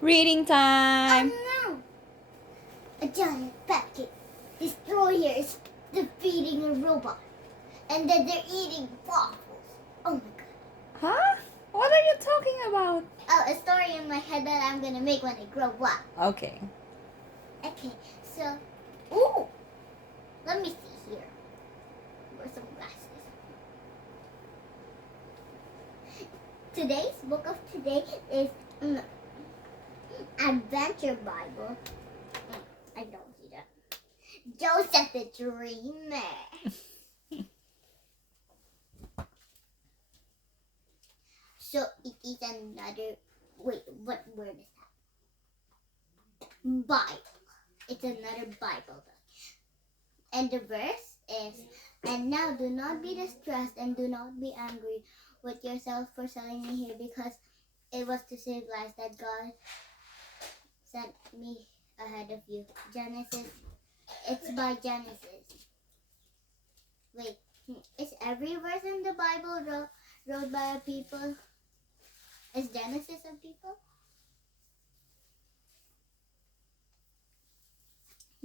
Reading time. Oh no! A giant pancake destroyer is defeating a robot, and then they're eating waffles. Oh my god! Huh? What are you talking about? Oh, a story in my head that I'm gonna make when I grow up. Okay. Okay, so, ooh, let me see here. Where's some glasses? Today's book of today is Adventure Bible. I don't see that. Joseph the Dreamer. So it is another. Wait, what word is that? Bible. It's another Bible. And the verse is, and now do not be distressed and do not be angry with yourself for selling me here, because it was to save lives that God sent me ahead of you. Genesis. It's by Genesis. Wait, is every verse in the Bible wrote by a people? Is Genesis a people?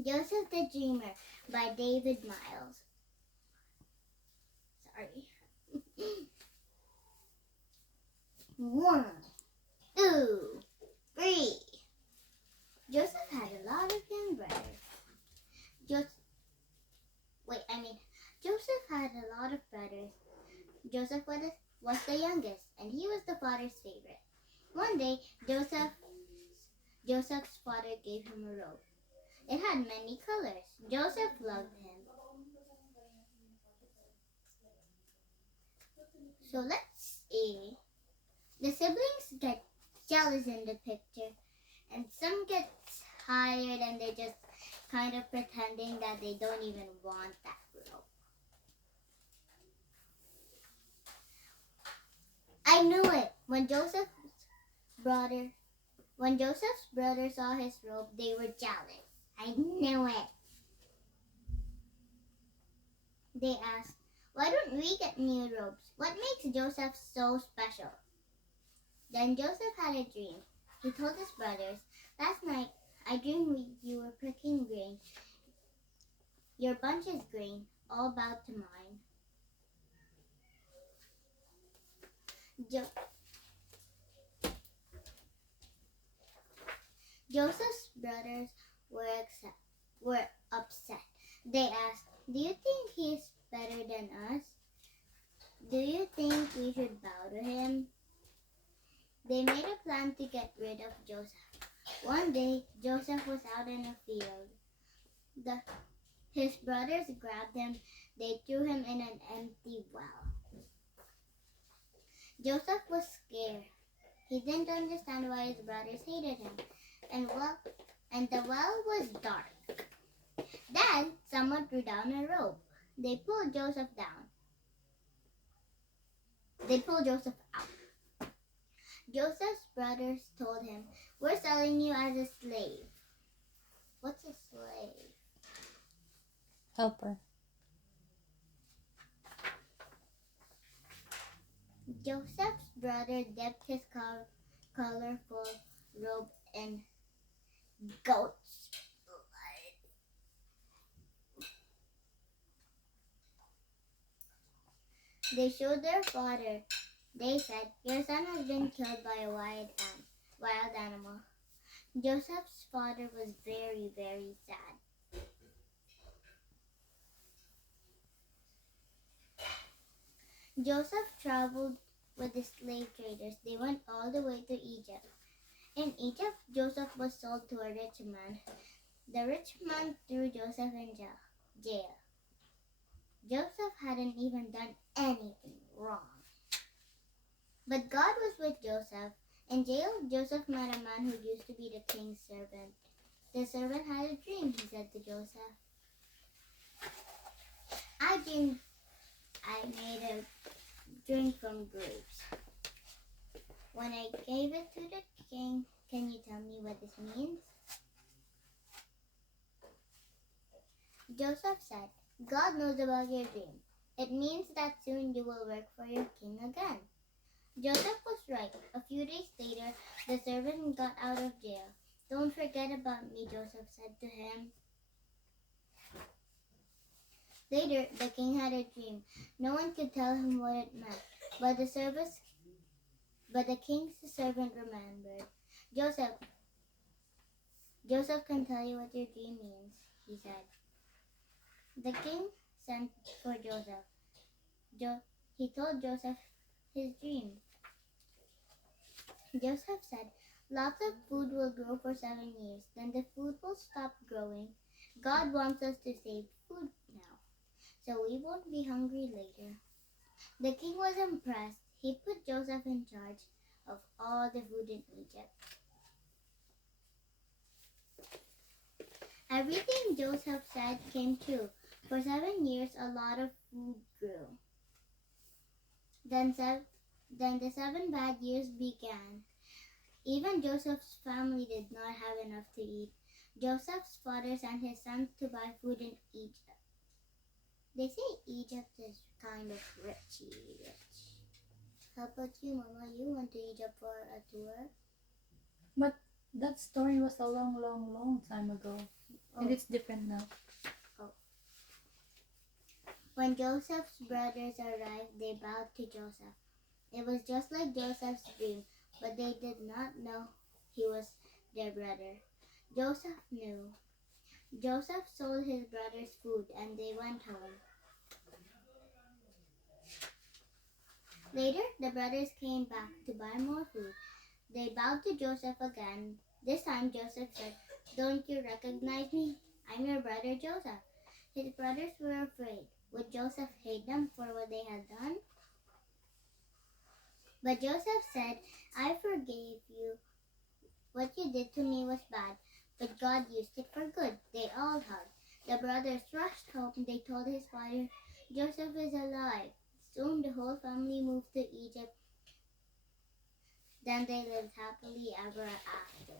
Joseph the Dreamer by David Miles. Sorry. 1, 2, 3. Joseph had a lot of young brothers. Joseph had a lot of brothers. Joseph was the youngest, and he was the father's favorite. One day, Joseph's father gave him a robe. It had many colors. Joseph loved him. So let's see. The siblings get jealous in the picture, and some get tired and they're just kind of pretending that they don't even want that robe. I knew it. When Joseph's brother saw his robe, they were jealous. I knew it. They asked, "Why don't we get new robes? What makes Joseph so special?" Then Joseph had a dream. He told his brothers, "Last night I dreamed you were picking grain. Your bunch is grain, all bowed to mine." Joseph's brothers were upset. They asked, "Do you think he's better than us? Do you think we should bow to him?" They made a plan to get rid of Joseph. One day, Joseph was out in a field. His brothers grabbed him. They threw him in an empty well. Joseph was scared. He didn't understand why his brothers hated him. And the well was dark. Then someone threw down a rope. They pulled Joseph down. They pulled Joseph out. Joseph's brothers told him, "We're selling you as a slave." What's a slave? Helper. Joseph's brother dipped his colorful robe in goat's blood. They showed their father. They said, "Your son has been killed by a wild animal." Joseph's father was very, very sad. Joseph traveled with the slave traders. They went all the way to Egypt. In Egypt, Joseph was sold to a rich man. The rich man threw Joseph in jail. Joseph hadn't even done anything wrong. But God was with Joseph. In jail, Joseph met a man who used to be the king's servant. The servant had a dream, he said to Joseph. I made a drink from grapes. When I gave it to the king, can you tell me what this means?" Joseph said, "God knows about your dream. It means that soon you will work for your king again." Joseph was right. A few days later, The servant got out of jail. Don't forget about me, Joseph said to him. Later, the king had a dream. No one could tell him what it meant, but the king's servant remembered. Joseph, Joseph can tell you what your dream means, he said. The king sent for Joseph. He told Joseph his dream. Joseph said, lots of food will grow for 7 years, then the food will stop growing. God wants us to save food now, so we won't be hungry later. The king was impressed. He put Joseph in charge of all the food in Egypt. Everything Joseph said came true. For 7 years, a lot of food grew. Then the 7 bad years began. Even Joseph's family did not have enough to eat. Joseph's father sent his sons to buy food in Egypt. They say Egypt is kind of rich. How about you, Mama? You went to Egypt for a tour? But that story was a long time ago. And Oh. it's different now. When Joseph's brothers arrived, they bowed to Joseph. It was just like Joseph's dream, but they did not know he was their brother. Joseph knew. Joseph sold his brothers food and they went home. Later, the brothers came back to buy more food. They bowed to Joseph again. This time, Joseph said, don't you recognize me? I'm your brother Joseph. His brothers were afraid. Would Joseph hate them for what they had done? But Joseph said, I forgave you. What you did to me was bad, but God used it for good. They all hugged. The brothers rushed home. They told his father, Joseph is alive. Soon the whole family moved to Egypt. Then they lived happily ever after.